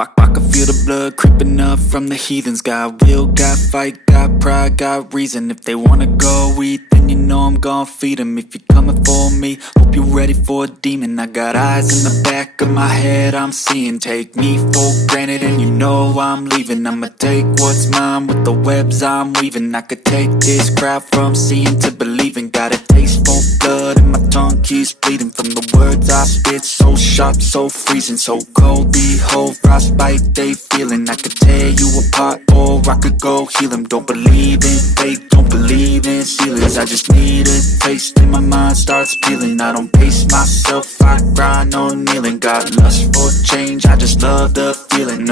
I can feel the blood creeping up from the heathens. Got will, got fight, got pride, got reason. If they wanna go eat, then you know I'm gon' feed them. If you're coming for me, hope you're ready for a demon. I got eyes in the back of my head, I'm seeing. Take me for granted and you know I'm leaving. I'ma take what's mine with the webs I'm weaving. I could take this crowd from seeing to believing. Got a taste for blood and my tongue keeps bleeding. From the words I spit, so sharp, so freezing. So cold, behold, frostbite they feeling. I could tear you apart or I could go heal them. Don't believe in fate, don't believe in ceilings. I just need a taste and my mind starts peeling. I don't pace myself, I grind on kneeling. Got lust for change, I just love the feeling.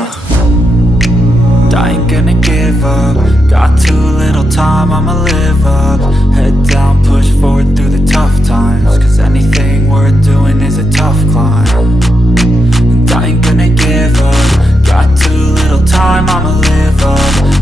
I ain't gonna give up. Got too little time, I'ma live up. Head down, push forward through the tough times. Cause anything worth doing is a tough climb. And I ain't gonna give up. Got too little time, I'ma live up.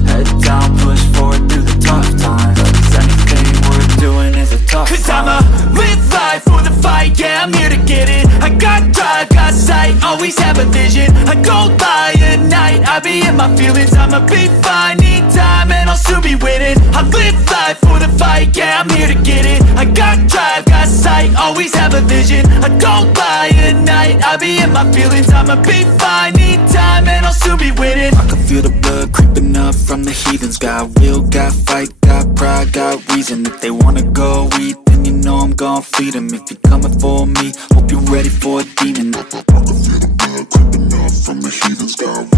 Head down, push forward through the tough times. Cause anything worth doing is a tough climb. Cause I'ma live life for the fight, yeah, I'm here to get it. I got drive, got sight, always have a vision. I go by at night, I be in my feelings. I'ma be fine, need time and I'll soon be winning. I live life for the fight, yeah, I'm here to get it. I got drive, got sight, always have a vision. I go by at night, I be in my feelings. I'ma be fine, need time and I'll soon be winning. I can feel the blood creeping up from the heathens. Got will, got fight, got pride, got reason. If they wanna go eat, then you know I'm gon' feed them. If you're coming for me, hope you're ready for a demon. I can feel the blood creeping up from the heathens. Got